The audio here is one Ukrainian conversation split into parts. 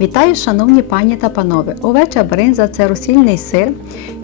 Вітаю, шановні пані та панове! Овеча бринза це розсільний сир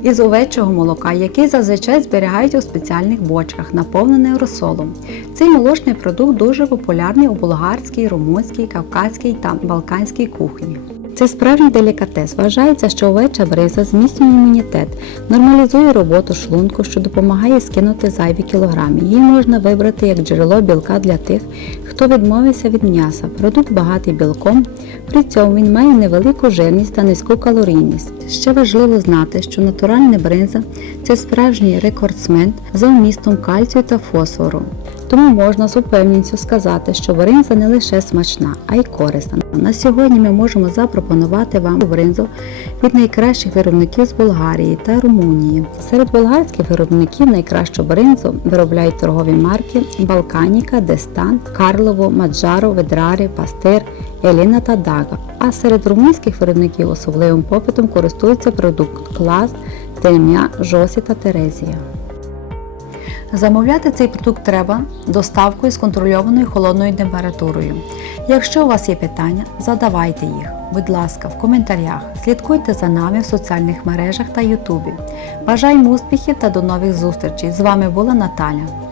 із овечого молока, який зазвичай зберігають у спеціальних бочках, наповнених розсолом. Цей молочний продукт дуже популярний у болгарській, румунській, кавказькій та балканській кухні. Це справжній делікатес. Вважається, що овеча бриза зміцнює імунітет, нормалізує роботу шлунку, що допомагає скинути зайві кілограми. Її можна вибрати як джерело білка для тих, хто відмовився від м'яса. Продукт багатий білком, при цьому він має невелику жирність та низьку калорійність. Ще важливо знати, що натуральна бринза це справжній рекордсмен за вмістом кальцію та фосфору. Тому можна з упевненістю сказати, що бринза не лише смачна, а й корисна. На сьогодні ми можемо запропонувати вам бринзу від найкращих виробників з Болгарії та Румунії. Серед болгарських виробників найкращу бринзу виробляють торгові марки Балканіка, Дестан, Карлово, Маджаро, Ведрари, Пастир, Еліна та Дага. А серед румунських виробників особливим попитом користується продукт Клас, Тельмя, Жосі та Терезія. Замовляти цей продукт треба доставкою з контрольованою холодною температурою. Якщо у вас є питання, задавайте їх, будь ласка, в коментарях. Слідкуйте за нами в соціальних мережах та Ютубі. Бажаємо успіхів та до нових зустрічей! З вами була Наталя.